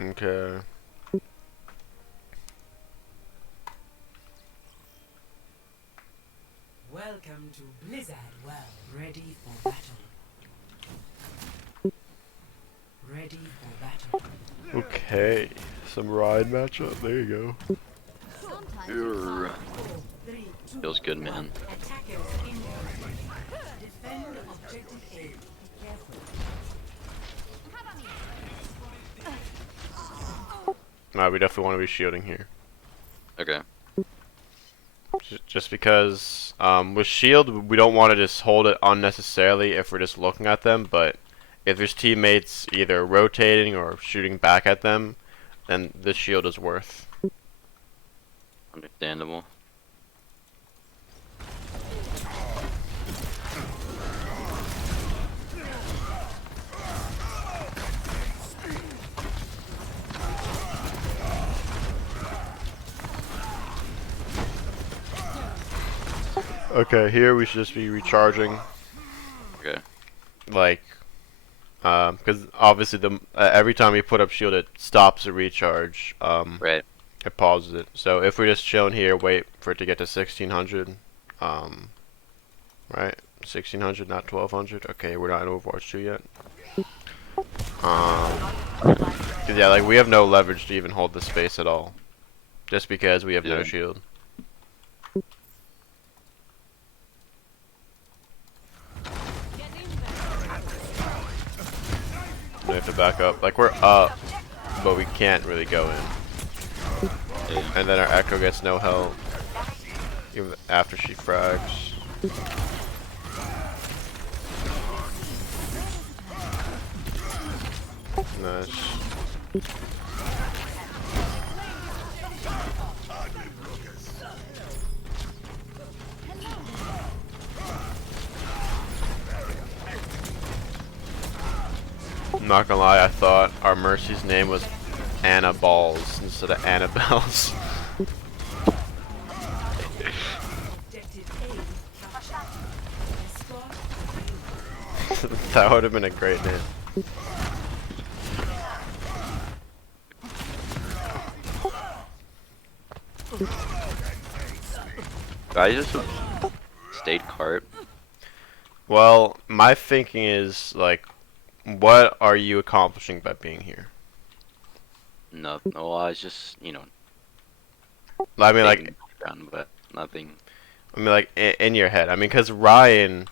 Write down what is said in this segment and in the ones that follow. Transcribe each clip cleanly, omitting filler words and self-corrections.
Okay. Welcome to Blizzard World. Ready for battle. Ready for battle. Okay. Some ride matchup. There you go. Urgh. 4, 3, 2, Feels good, man. Attackers incoming. Defend objective A. Be careful. Nah, we definitely want to be shielding here. Okay. Just because with shield we don't want to just hold it unnecessarily if we're just looking at them, but if there's teammates either rotating or shooting back at them, then this shield is worth. Understandable. Okay, here we should just be recharging, Okay. like, because obviously the every time you put up shield, it stops the recharge. Right. It pauses it. So if we just chilling here, wait for it to get to 1600, right? 1600, not 1200. Okay, we're not in Overwatch 2 yet. Cause yeah, like we have no leverage to even hold the space at all, just because we have no Yeah. shield. We have to back up. Like we're up, but we can't really go in. Yeah. And then our Echo gets no help, even after she frags. Nice. I'm not gonna lie, I thought our Mercy's name was Anna Balls instead of Annabelle's. Objective A captured. Escort That would have been a great name. I just stayed cart. Well, my thinking is like, what are you accomplishing by being here? No, no, I was just, you know, I mean, like, taking background, but nothing. in your head. I mean, because Ryan,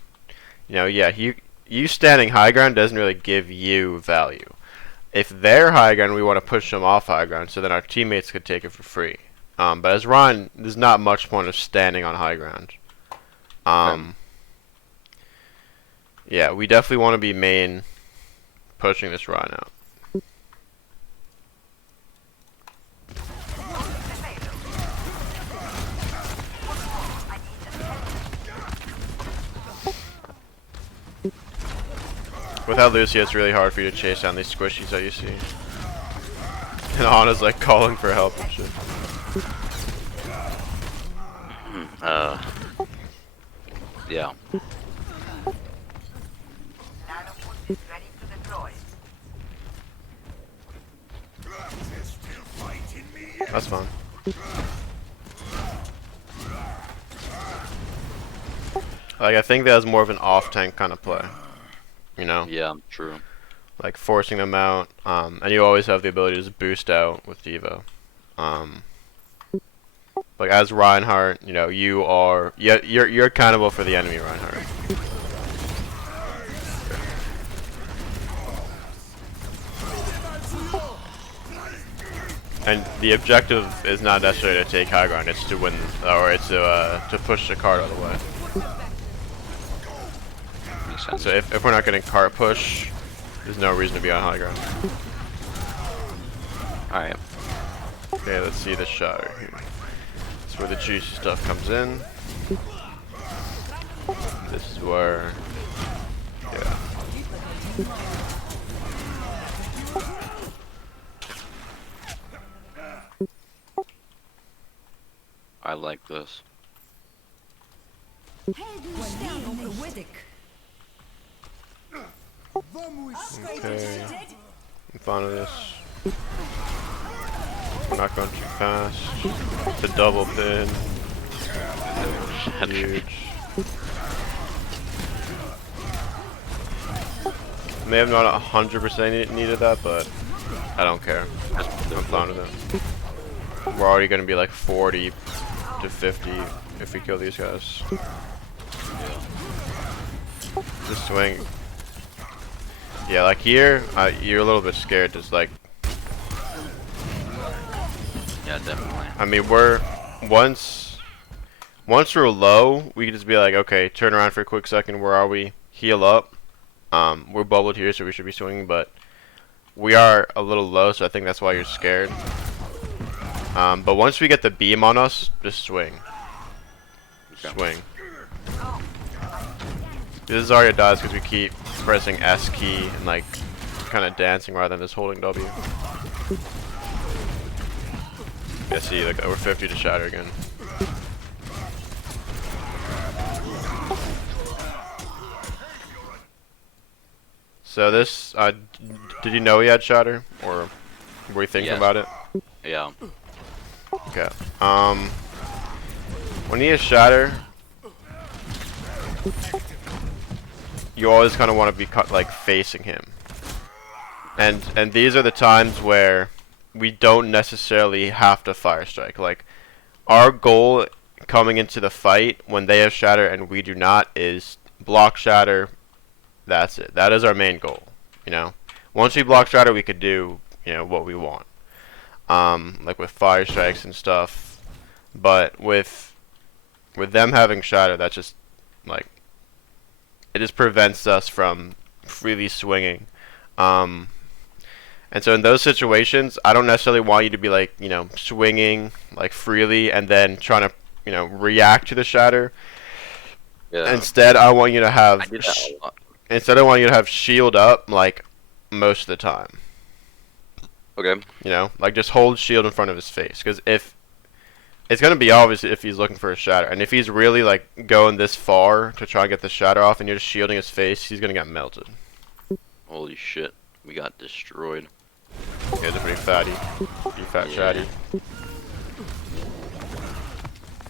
you know, yeah, you standing high ground doesn't really give you value. If they're high ground, we want to push them off high ground, so then our teammates could take it for free. But as Ryan, there's not much point of standing on high ground. Yeah, we definitely want to be main pushing this Ryan out. Without Lucia, it's really hard for you to chase down these squishies that you see. And Ana's like calling for help and shit. Yeah. That's fine. Like, I think that was more of an off-tank kind of play. You know? Yeah, true. Like, forcing them out. And you always have the ability to just boost out with Devo. Like, as Reinhardt, you know, you're accountable for the enemy, Reinhardt. And the objective is not necessarily to take high ground, it's to win, or it's to push the cart out of the way. Makes sense. So if we're not getting cart push, there's no reason to be on high ground. Alright. Okay, let's see the shot right here. That's where the juicy stuff comes in. This is where, yeah. I like this. Okay. I'm fond of this. We're not going too fast. It's a double pin. Huge. May have not 100% needed that, but I don't care. I'm fine with it. We're already gonna be like 40 to 50 if we kill these guys. Just swing. Yeah, like here, you're a little bit scared. Just like, Yeah, definitely. I mean, once we're low, we can just be like, okay, turn around for a quick second. Where are we? Heal up. We're bubbled here, so we should be swinging, but we are a little low, so I think that's why you're scared. But once we get the beam on us, just swing. Okay. Swing. This Zarya dies because we keep pressing S key and like kind of dancing rather than just holding W. Yeah, see, like we're 50 to shatter again. So this, did you know he had shatter, or were you thinking Yes. about it? Yeah. Okay. When he has shatter, you always kind of want to be like facing him, and these are the times where we don't necessarily have to fire strike. Like, our goal coming into the fight when they have shatter and we do not is block shatter. That's it. That is our main goal. You know, once we block shatter, we could do, you know, what we want. Like with fire strikes and stuff. But with them having shatter, that's just like, it just prevents us from freely swinging. And so in those situations, I don't necessarily want you to be like, you know, swinging like freely and then trying to, you know, react to the shatter. Yeah. Instead, I want you to have I do that a lot. instead I want you to have shield up like most of the time. Okay. You know, like just hold shield in front of his face, because if it's gonna be obvious if he's looking for a shatter, and if he's really like going this far to try and get the shatter off, and you're just shielding his face, he's gonna get melted. Holy shit. We got destroyed. Yeah, it's a pretty fatty, pretty fat Yeah. shatty.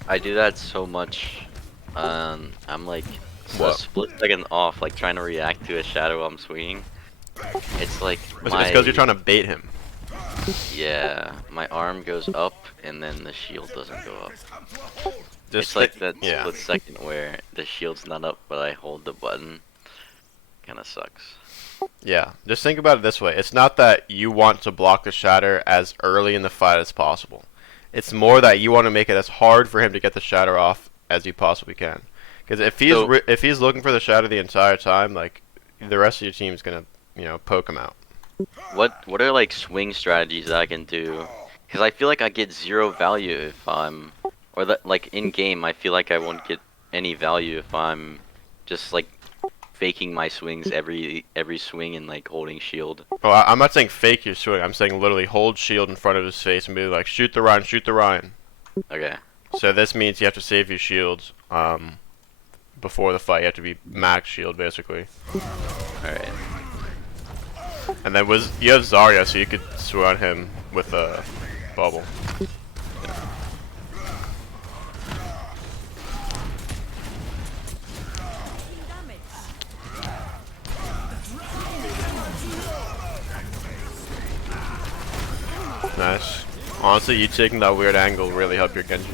I do that so much. I'm like a What? split second off, like trying to react to a shadow while I'm swinging. It's like It's because you're trying to bait him. Yeah, my arm goes up and then the shield doesn't go up. Just It's like that yeah. split second where the shield's not up, but I hold the button. Kind of sucks. Yeah, just think about it this way. It's not that you want to block the shatter as early in the fight as possible. It's more that you want to make it as hard for him to get the shatter off as you possibly can. Because if he's So- if he's looking for the shatter the entire time, like, the rest of your team's gonna, you know, poke him out. What are like swing strategies that I can do? Because I feel like I get zero value if I'm, or that like in game I feel like I won't get any value if I'm just like faking my swings every swing and like holding shield. Well, I'm not saying fake your swing. I'm saying literally hold shield in front of his face and be like, shoot the Ryan, shoot the Ryan. Okay. So this means you have to save your shields before the fight. You have to be max shield basically. Alright. And then you have Zarya, so you could surround him with a bubble. Nice. Honestly, you taking that weird angle really helped your Genji.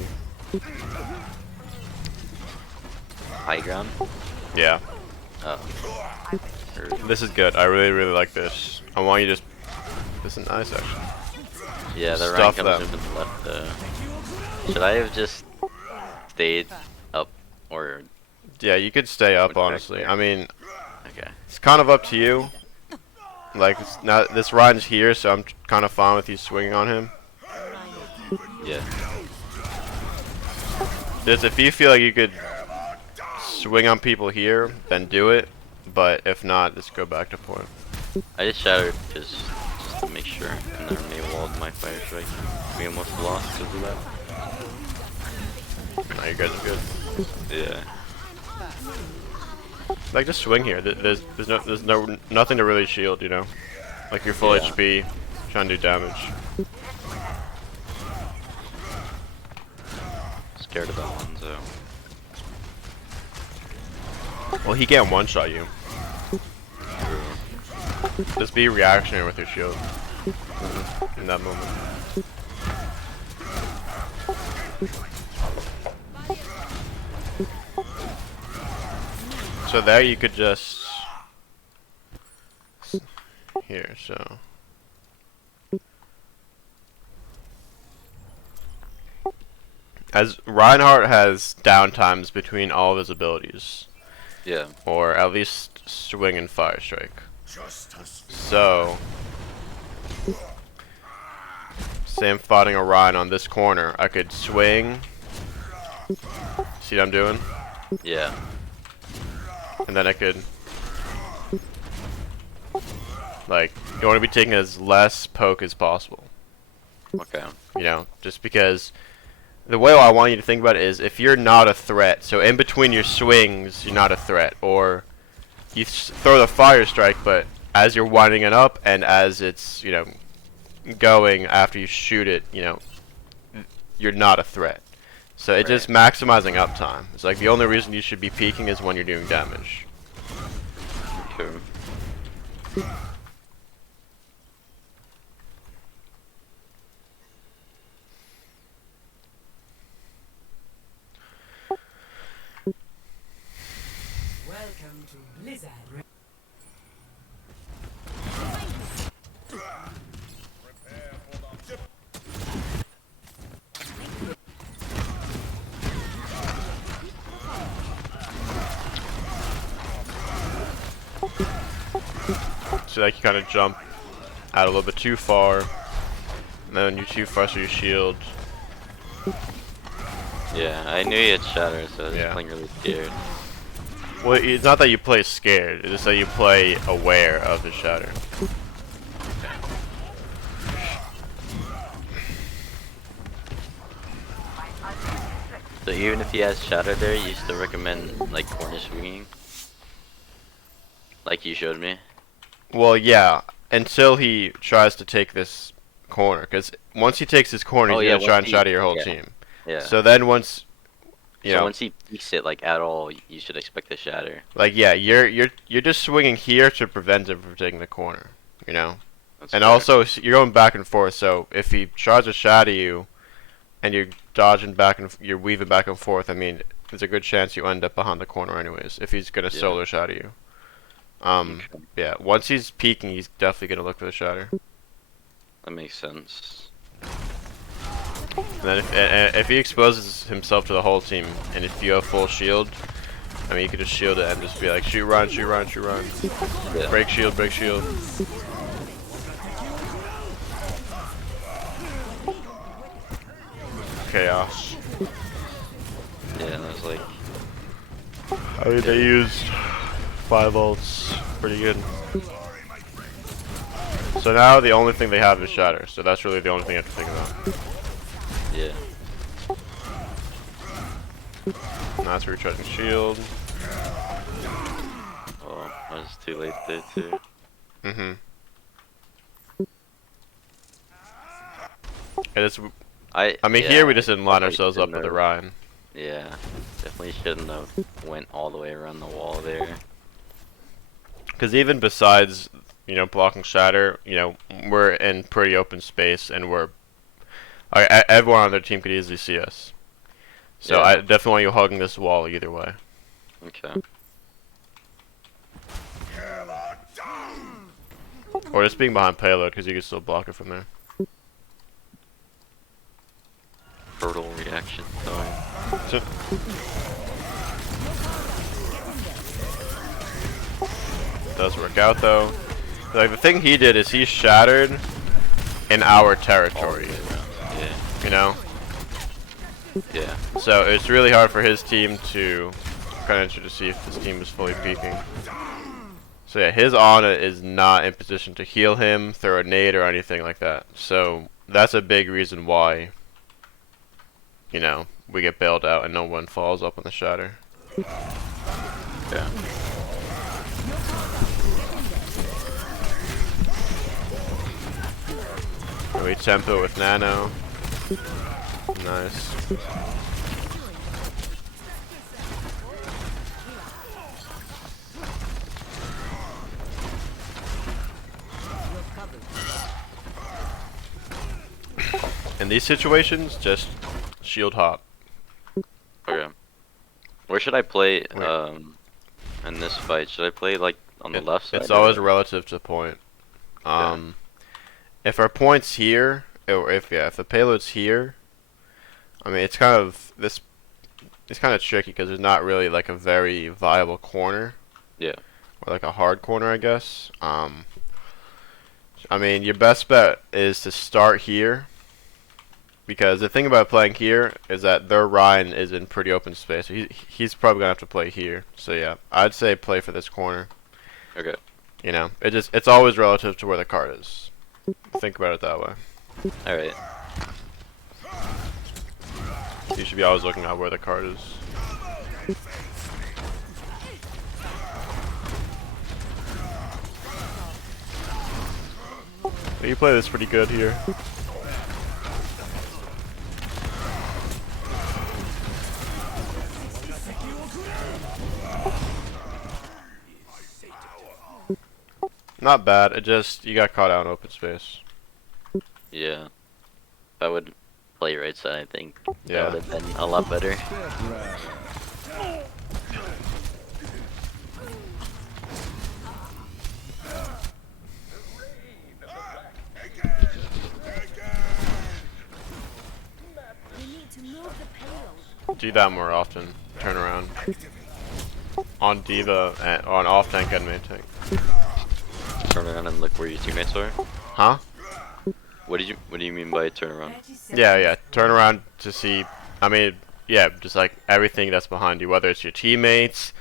High ground? Yeah. Oh. This is good. I really, really like this. I want you to just... This is nice, actually. Yeah, the Stuff rank comes them. in the left. Should I have just stayed up or Yeah, you could stay up, Went back honestly. there. I mean, okay? it's kind of up to you. Like, it's not, this Ryan's here, so I'm kind of fine with you swinging on him. Yeah. Just if you feel like you could swing on people here, then do it. But if not, just go back to point. I just shattered just to make sure, and then they walled my fire strike. We almost lost because of that. Now you guys are good. Yeah. Like, just swing here. There's nothing to really shield, you know. Like, you're full Yeah. HP. Trying to do damage. Scared of that one, so. Well, he can't one-shot you. Just be reactionary with your shield in that moment. So there you could just here, so as Reinhardt has downtimes between all of his abilities. Yeah. Or at least swing and fire strike. So say I'm fighting Orion on this corner, I could swing. See what I'm doing? Yeah. And then I could, like, you want to be taking as less poke as possible. Okay. You know, just because the way I want you to think about it is if you're not a threat, so in between your swings, you're not a threat, or you throw the fire strike, but as you're winding it up and as it's, you know, going after you shoot it, you know, you're not a threat. So it's just maximizing uptime. It's like the only reason you should be peeking is when you're doing damage. Okay. Welcome to Blizzard. So like you kind of jump out a little bit too far, and then you're too far so you shield. Yeah, I knew he had shatter, so I was Yeah. playing really scared. Well, it's not that you play scared, it's that you play aware of the shatter. So even if he has shatter there, you still recommend like corner swinging? Like you showed me? Well, yeah, until he tries to take this corner, because once he takes this corner, Oh, he's yeah, gonna try once and shatter your whole yeah. team. Yeah. So then once, you so know, once he peeks it like at all, you should expect the shatter. like yeah, you're just swinging here to prevent him from taking the corner, you know. That's And fair. also, you're going back and forth. So if he tries to shatter you, and you're dodging back and you're weaving back and forth, I mean, there's a good chance you end up behind the corner anyways. If he's gonna Yeah. solo shatter you. Okay. Yeah. Once he's peeking, he's definitely gonna look for the shatter. That makes sense. And then if he exposes himself to the whole team, and if you have full shield, I mean, you could just shield it and just be like, shoot, run, shoot, run, shoot, run. Yeah. Break shield, break shield. Chaos. Yeah, and I was like, I mean, they used 5 ults. Pretty good. So now the only thing they have is shatter. So that's really the only thing I have to think about. yeah. And that's recharging shield. Oh, I was too late there too. Mm-hmm. It's, I mean, yeah, here we just didn't line definitely ourselves up shouldn't with the have- Ryan. Yeah, definitely shouldn't have went all the way around the wall there. Because even besides, you know, blocking shatter, you know, we're in pretty open space, and everyone on their team could easily see us. So Yeah. I definitely want you hugging this wall either way. Okay. Or just being behind payload, because you can still block it from there. Hurdle reaction time. So, does work out though. Like the thing he did is he shattered in our All the territory, way around. you know. Yeah. So it's really hard for his team to kind of to see if his team is fully peaking. So yeah, his Ana is not in position to heal him, throw a nade or anything like that. So that's a big reason why, you know, we get bailed out and no one falls up on the shatter. Yeah. we tempo with nano. Nice. In these situations, just shield hop. Okay. Where should I play Wait. in this fight? Should I play like on the left side? It's or always right? relative to point. Okay. If our point's here, or if the payload's here, I mean it's kind of this. It's kind of tricky because there's not really like a very viable corner. Yeah. Or like a hard corner, I guess. I mean your best bet is to start here. Because the thing about playing here is that their Ryan is in pretty open space. So he's probably gonna have to play here. So yeah, I'd say play for this corner. Okay. You know, it's always relative to where the card is. Think about it that way. All right. You should be always looking at where the card is. You play this pretty good here. Not bad. It just you got caught out in open space. Yeah. If I would play right side, I think Yeah. that would have been a lot better. Do that more often. Turn around. On Diva and on off tank and main tank. Turn around and look where your teammates are. Huh? What do you mean by turn around? 30 Yeah, seconds. yeah. Turn around to see. I mean, yeah, just like everything that's behind you, whether it's your teammates,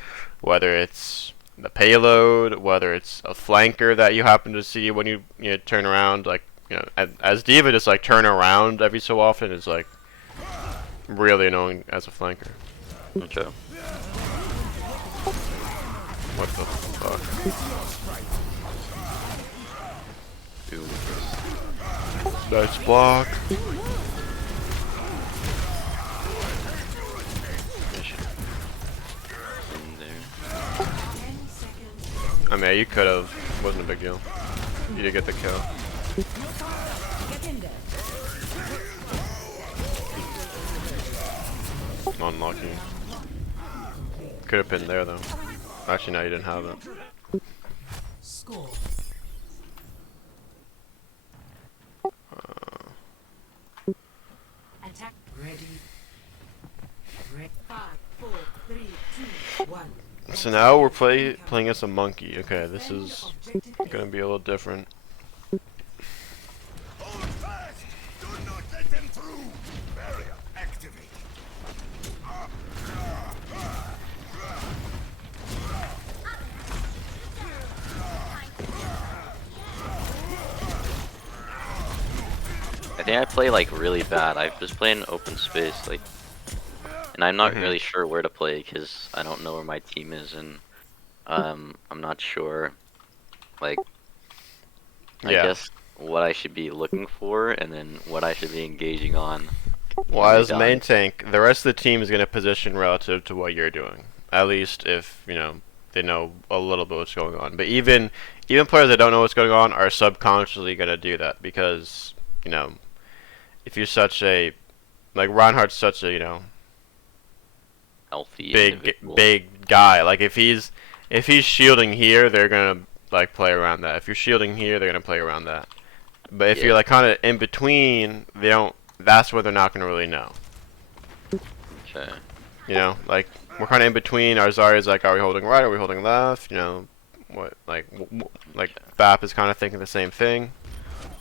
whether it's the payload, whether it's a flanker that you happen to see when you turn around. Like as Diva, just like turn around every so often is like really annoying as a flanker. Okay. What the fuck? Ooh. Nice block. In there. 10 seconds. I mean, you could have. Wasn't a big deal. You did get the kill. Get in there. Unlucky. Could have been there though. Actually, no, you didn't have it. Score. Attack ready. Red 5, 4, 3, 2, 1. So now we're playing as a monkey. Okay, this is gonna be a little different. Hold fast! Do not let them through! Barrier activate! I think I play like really bad. I just play in open space, like, and I'm not Mhm. really sure where to play because I don't know where my team is, and I'm not sure, like, I Yeah. guess what I should be looking for, and then what I should be engaging on. Well, when they as main die. tank, the rest of the team is gonna position relative to what you're doing. At least if they know a little bit what's going on. But even players that don't know what's going on are subconsciously gonna do that because if you're such a like Reinhardt's such a Healthy big individual. big guy. Like if he's shielding here, they're gonna like play around that. If you're shielding here, they're gonna play around that. But if Yeah. you're like kind of in between, they don't. That's where they're not gonna really know. Okay. Like we're kind of in between. Our Zarya's like, are we holding right? Are we holding left? What like Bap is kind of thinking the same thing.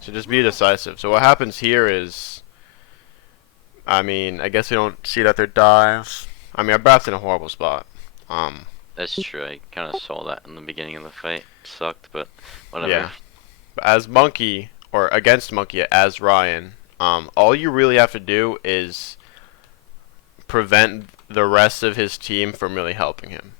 So just be decisive. So what happens here is, I mean, I guess we don't see that they're dives. I mean, our Bap's in a horrible spot. That's true. I kind of saw that in the beginning of the fight. It sucked, but whatever. Yeah. But as Monkey or against Monkey as Ryan, all you really have to do is prevent the rest of his team from really helping him.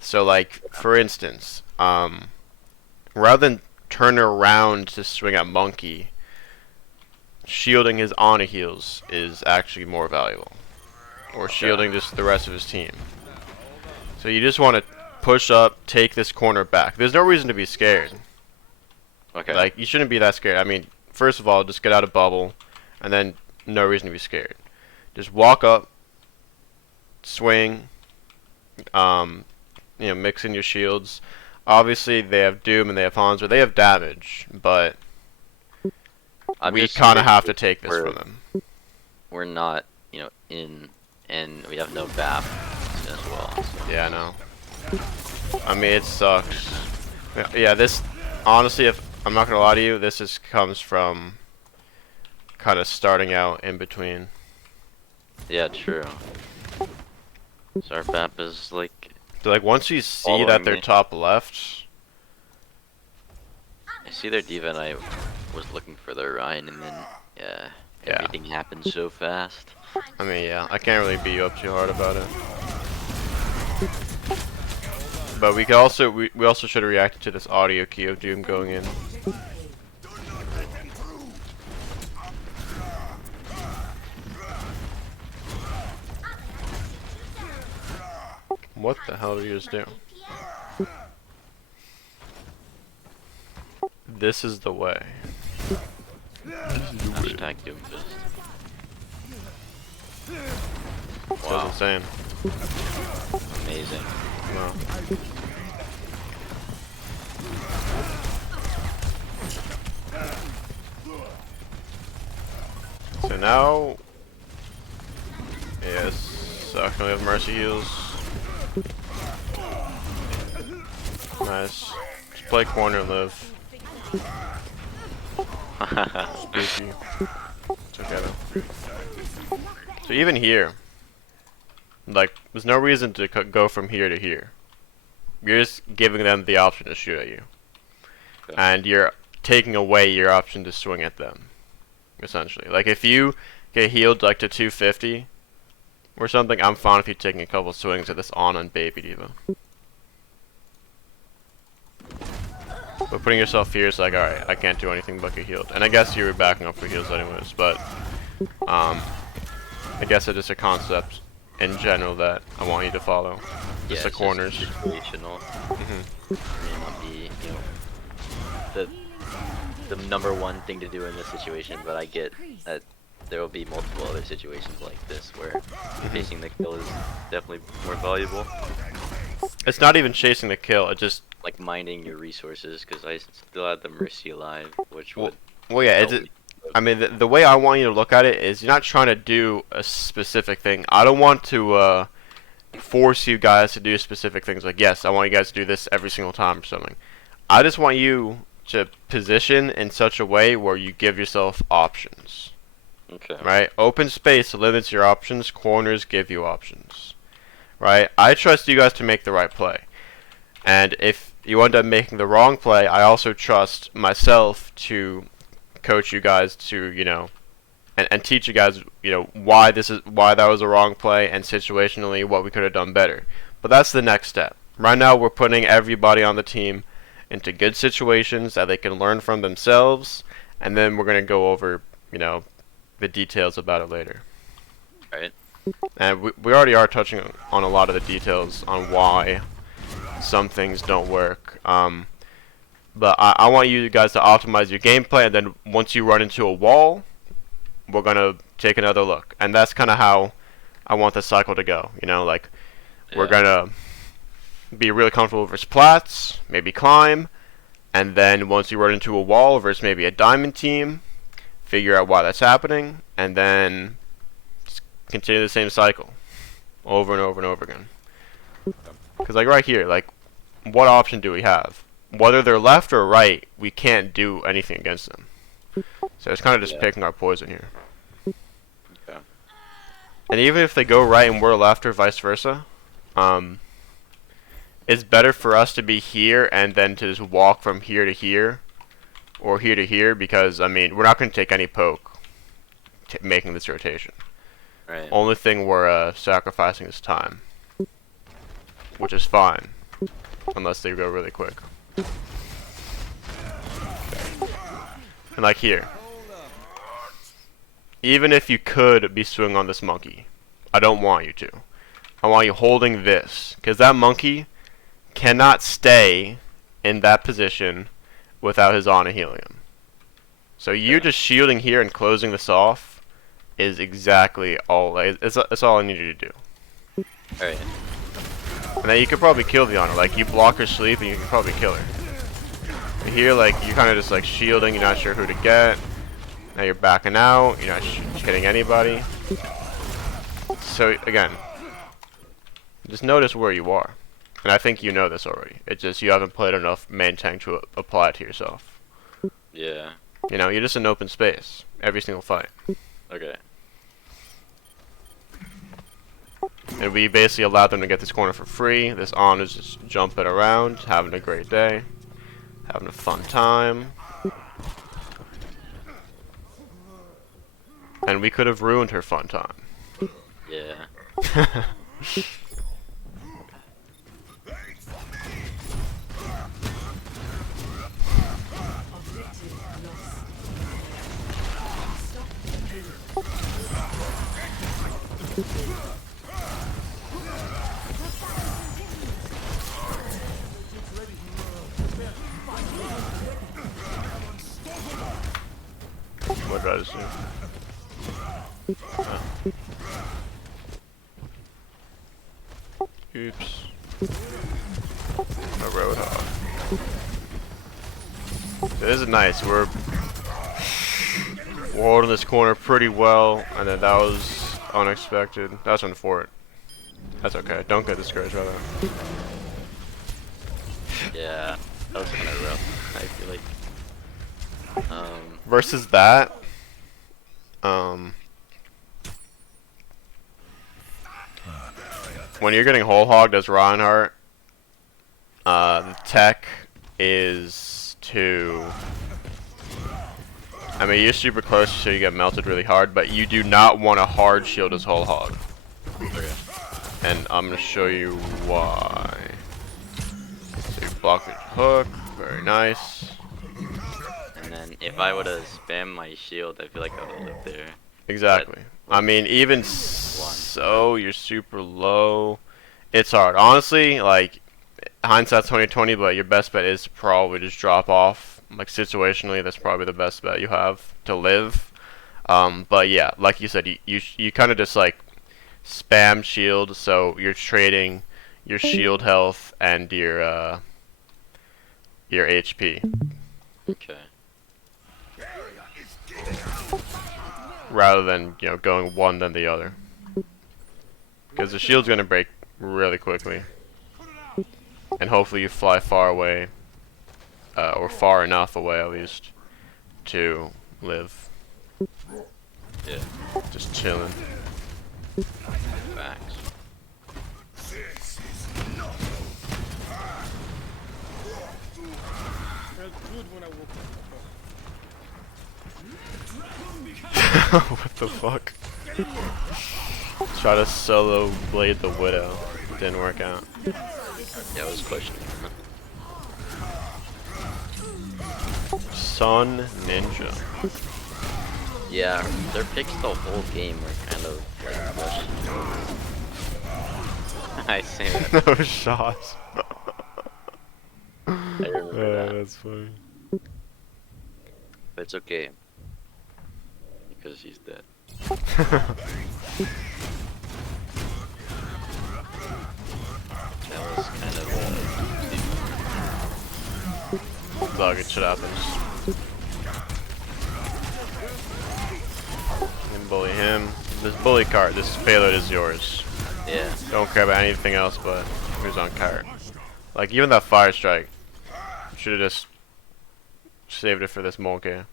So, like, for instance, rather than turn around to swing at Monkey, shielding his Ana heals is actually more valuable, or shielding just the rest of his team. So you just want to push up, take this corner back. There's no reason to be scared. Okay. Like, you shouldn't be that scared. I mean, first of all, just get out of bubble, and then no reason to be scared. Just walk up, swing, mix in your shields. Obviously, they have Doom and they have Hanzo. They have damage, but I'm we just kind of scared have to take this we're- from them. We're not, in, and we have no BAP as well. So. Yeah, I know. I mean, it sucks. Yeah, this, honestly, if I'm not gonna lie to you, this comes from kind of starting out in between. Yeah, true. So our BAP is like, So, like, once you see Following that they're me. top left, I see their diva and I was looking for their Ryan, and then Yeah. everything happened so fast. I mean, yeah, I can't really beat you up too hard about it. But we could also we also should have reacted to this audio key of Doom going in. What the hell did you just do? This is the way. Hashtag Doomfist. That's Wow, insane. amazing. Wow. So now, yes, suck. We have mercy heals. Nice. Just play corner and live. Spooky. It's okay though. So even here, like, there's no reason to go from here to here. You're just giving them the option to shoot at you. Okay. And you're taking away your option to swing at them, essentially. Like, if you get healed, like, to 250 or something, I'm fine with you taking a couple swings at this Ana and Baby Diva. But putting yourself here is like, alright, I can't do anything but get healed. And I guess you were backing up for heals anyways, but I guess it's just a concept in general that I want you to follow. Just the it's corners. Just situational. It may not be, the number one thing to do in this situation, but I get that there will be multiple other situations like this where facing the kill is definitely more valuable. It's not even chasing the kill, it just, Like minding your resources, because I still had the Mercy alive, which would well yeah, help it's, me. I mean, the way I want you to look at it is you're not trying to do a specific thing. I don't want to force you guys to do specific things. Like, yes, I want you guys to do this every single time or something. I just want you to position in such a way where you give yourself options. Okay. Right? Open space limits your options. Corners give you options. Right? I trust you guys to make the right play. And if you end up making the wrong play, I also trust myself to coach you guys to, and teach you guys, why that was a wrong play, and situationally what we could have done better. But that's the next step. Right now we're putting everybody on the team into good situations that they can learn from themselves, and then we're going to go over, the details about it later. Right. And we already are touching on a lot of the details on why some things don't work. But I want you guys to optimize your gameplay, and then once you run into a wall, we're going to take another look. And that's kind of how I want the cycle to go. We're Yeah. going to be really comfortable versus plats, maybe climb, and then once you run into a wall versus maybe a diamond team, figure out why that's happening, and then just continue the same cycle over and over and over again. Because, like, right here, like, what option do we have? Whether they're left or right, we can't do anything against them. So it's kind of just Yeah. picking our poison here. Okay. And even if they go right and we're left or vice versa, it's better for us to be here and then to just walk from here to here or here to here, because, I mean, we're not going to take any poke making this rotation. Right. Only thing we're sacrificing is time, which is fine, unless they go really quick. And like here, even if you could be swinging on this monkey, I don't want you to. I want you holding this, because that monkey cannot stay in that position without his Ana helium. So you just shielding here and closing this off is exactly all. It's all I need you to do. Alright. And then you could probably kill the Ana. Like, you block her sleep and you can probably kill her. But here, like, you're kind of just like shielding. You're not sure who to get. Now you're backing out. You're not hitting anybody. So again, just notice where you are. And I think you know this already. It's just you haven't played enough main tank to apply it to yourself. Yeah. You know, you're just in open space every single fight. Okay. And we basically allowed them to get this corner for free. This on is just jumping around, having a great day, having a fun time. And we could have ruined her fun time. Yeah. What did I just do? Oops. A Roadhog. This is nice. We're holding this corner pretty well, and then that was unexpected. That's on fort. That's okay. Don't get discouraged by that. Yeah. That was kind of rough. I feel like. Versus that, when you're getting whole hogged as Reinhardt, the tech is to, I mean, you're super close so you get melted really hard, but you do not want a hard shield as whole hog. Okay. And I'm going to show you why. So you block the hook, very nice. And then if I would have spammed my shield, I feel like I would have lived there. Exactly. I mean, even so, you're super low. It's hard. Honestly, like, hindsight's 20/20, but your best bet is to probably just drop off. Like, situationally, that's probably the best bet you have to live. But yeah, like you said, you kind of just, like, spam shield, so you're trading your shield health and your HP. Okay. Rather than, you know, going one then the other. Because the shield's gonna break really quickly. And hopefully you fly far away, or far enough away at least, to live. Yeah. Just chilling. Facts. What the fuck? Try to solo blade the Widow. Didn't work out. Yeah, I was questioning. Sun Ninja. Yeah, their picks the whole game were kind of like rushed. I say that. No shots. I remember that. That's funny. But it's okay. Because he's dead. That was kind of Dog, it shit happens. And bully him. This bully cart, this payload is yours. yeah. Don't care about anything else but who's on cart. Like, even that fire strike. Should have just saved it for this Molke. I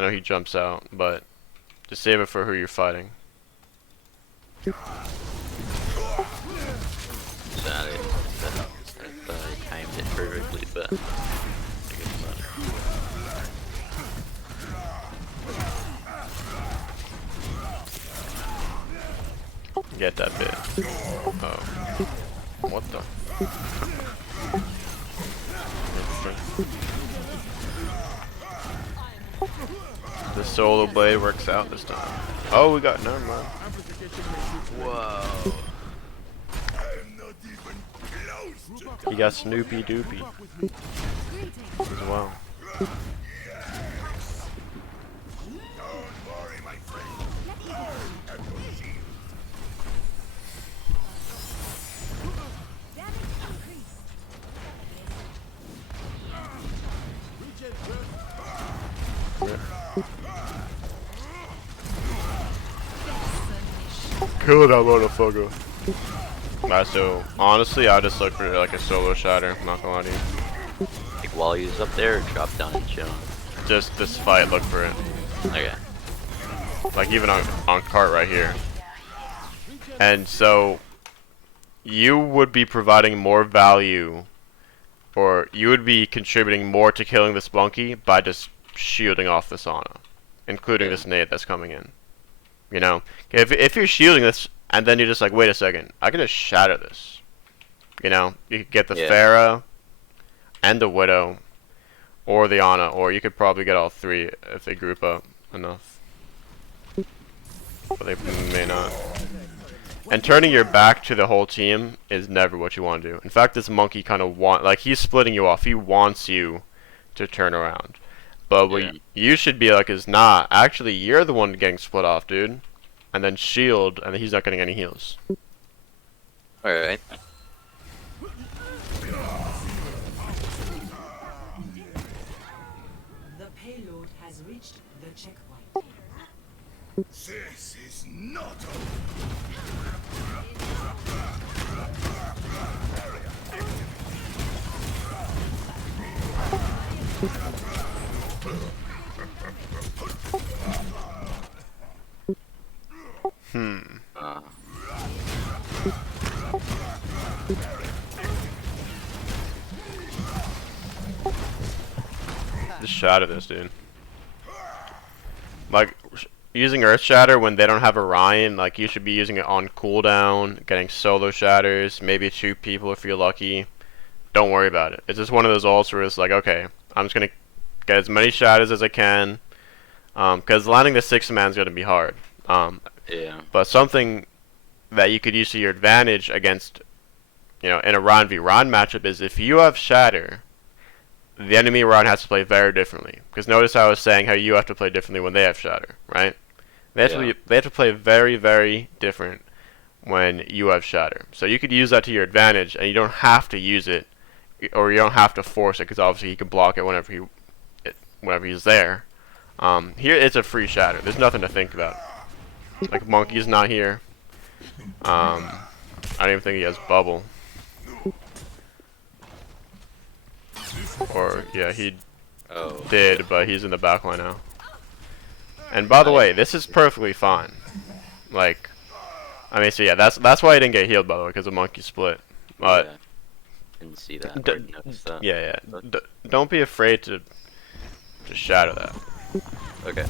know he jumps out, but just save it for who you're fighting. Sorry. I timed it perfectly, but I guess not. Get that bit. Oh. What the? Interesting. The solo blade works out this time. Oh, we got never mind. Whoa. I'm not even close to He got Snoopy Doopy as well. Don't worry, my friend. Have your shield. Kill that motherfucker. Alright, so honestly, I just look for like a solo shatter. I'm not gonna lie to you. Like while he's up there, drop down and chill. Just this fight, look for it. Okay. Like even on cart right here. And so you would be providing more value, or you would be contributing more to killing this monkey by just shielding off this Ana, including this nade that's coming in. You know, if you're shielding this and then you're just like, wait a second, I can just shatter this. You know, you could get the Pharah and the Widow, or the Ana, or you could probably get all three if they group up enough. But they may not. And turning your back to the whole team is never what you want to do. In fact, this monkey kind of like he's splitting you off. He wants you to turn around. But what you should be like is, nah, actually you're the one getting split off, dude. And then shield, and he's not getting any heals. Alright. The payload has reached the checkpoint. This is not over. Just shatter this, dude. Like, using Earth Shatter when they don't have Orion, like, you should be using it on cooldown, getting solo shatters, maybe 2 people if you're lucky. Don't worry about it. It's just one of those ults where it's like, okay, I'm just gonna get as many shatters as I can, because landing the 6-man is gonna be hard. Yeah. But something that you could use to your advantage against, you know, in a Ron v Ron matchup is if you have Shatter, the enemy Ron has to play very differently. Because notice how I was saying how you have to play differently when they have Shatter, right? They have to play very, very different when you have Shatter. So you could use that to your advantage, and you don't have to use it, or you don't have to force it, because obviously he can block it whenever he's there. Here it's a free Shatter. There's nothing to think about. Like, Monkey's not here. I don't even think he has Bubble. Or, yeah, he did, but he's in the backline now. And by the way, this is perfectly fine. Like, I mean, so yeah, that's why he didn't get healed, by the way, because the Monkey split. But Yeah. Didn't see that. Or notice that. yeah. Don't be afraid to shatter that. Okay.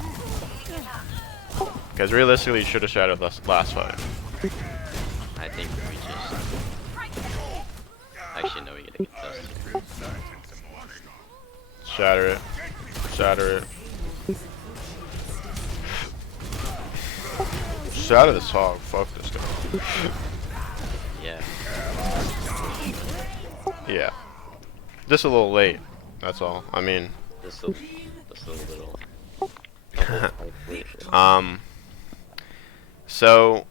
Because realistically, you should have shattered last fight. I think we just. Actually, no, we get a contest. Shatter it. Shatter it. Shatter this hog. Fuck this guy. Yeah. Yeah. Just a little late. That's all. I mean. Just a little. So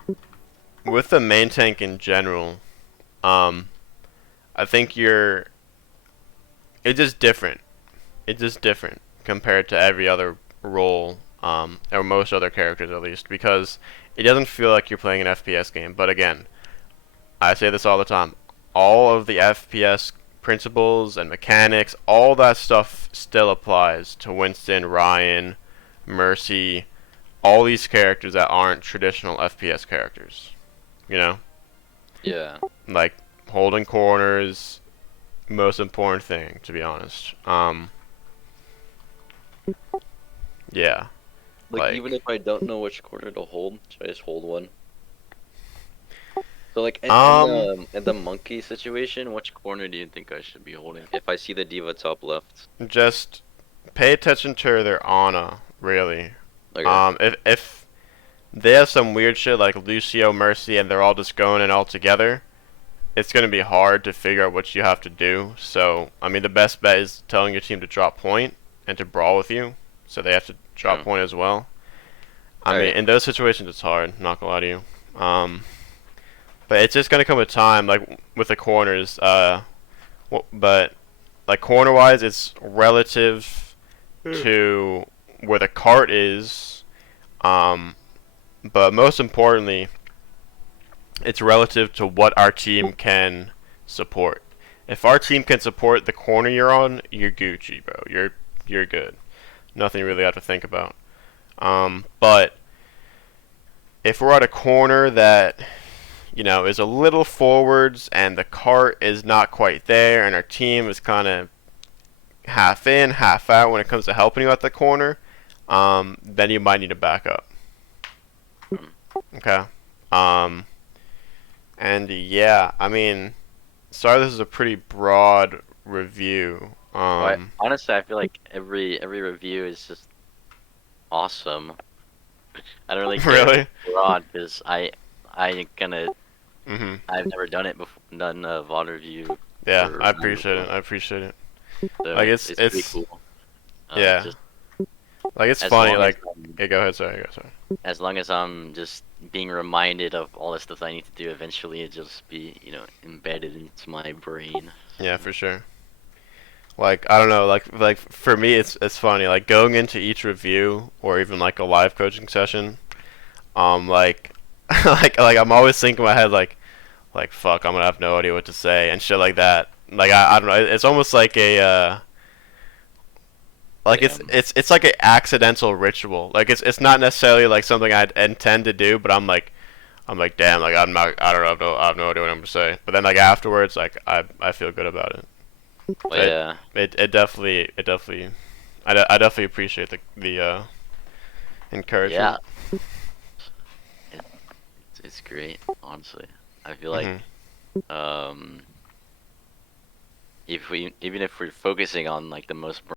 with the main tank in general, I think it's just different. It's just different compared to every other role, or most other characters at least, because it doesn't feel like you're playing an FPS game. But again, I say this all the time, all of the FPS principles and mechanics, all that stuff still applies to Winston, Ryan, Mercy, all these characters that aren't traditional FPS characters. You know? Yeah. Like, holding corners, most important thing, to be honest. Yeah. Like, even if I don't know which corner to hold, should I just hold one? So like in the monkey situation, which corner do you think I should be holding? If I see the diva top left. Just pay attention to their Ana, really. Okay. If they have some weird shit like Lucio, Mercy, and they're all just going in all together, it's gonna be hard to figure out what you have to do. So I mean, the best bet is telling your team to drop point and to brawl with you, so they have to drop True. point as well. I mean, Alright. in those situations, it's hard. Not gonna lie to you. But it's just gonna come a time like with the corners. But like corner wise, it's relative to where the cart is. Um, but most importantly, it's relative to what our team can support. If our team can support the corner you're on, you're Gucci, bro. You're good. Nothing really have to think about. But if we're at a corner that is a little forwards and the cart is not quite there and our team is kind of half in, half out when it comes to helping you at the corner, then you might need to back up. Okay. Um, and yeah, I mean, sorry, this is a pretty broad review. Honestly, I feel like every review is just awesome. I don't really care if Really? it's broad because I gonna Mhm. I've never done it before, done a VOD review Yeah, for I mine appreciate it. before, I appreciate it. so Like it's pretty cool. yeah, Just like it's as funny. long as Like, yeah, go ahead. Sorry, go sorry. as long as I'm just being reminded of all the stuff I need to do, eventually it just be embedded into my brain. Yeah, for sure. Like I don't know, like for me, it's funny. Like going into each review or even like a live coaching session, like like I'm always thinking in my head like fuck, I'm gonna have no idea what to say and shit like that. Like I don't know. It's almost like a like Damn. it's like an accidental ritual. Like it's not necessarily like something I intend to do, but I'm like damn, like I don't know, I have no idea what I'm gonna say. But then like afterwards, like I feel good about it. Well, It yeah, it definitely I definitely appreciate the yeah, encouragement. it's great. Honestly, I feel like Hmm. um, if we even if we're focusing on like the most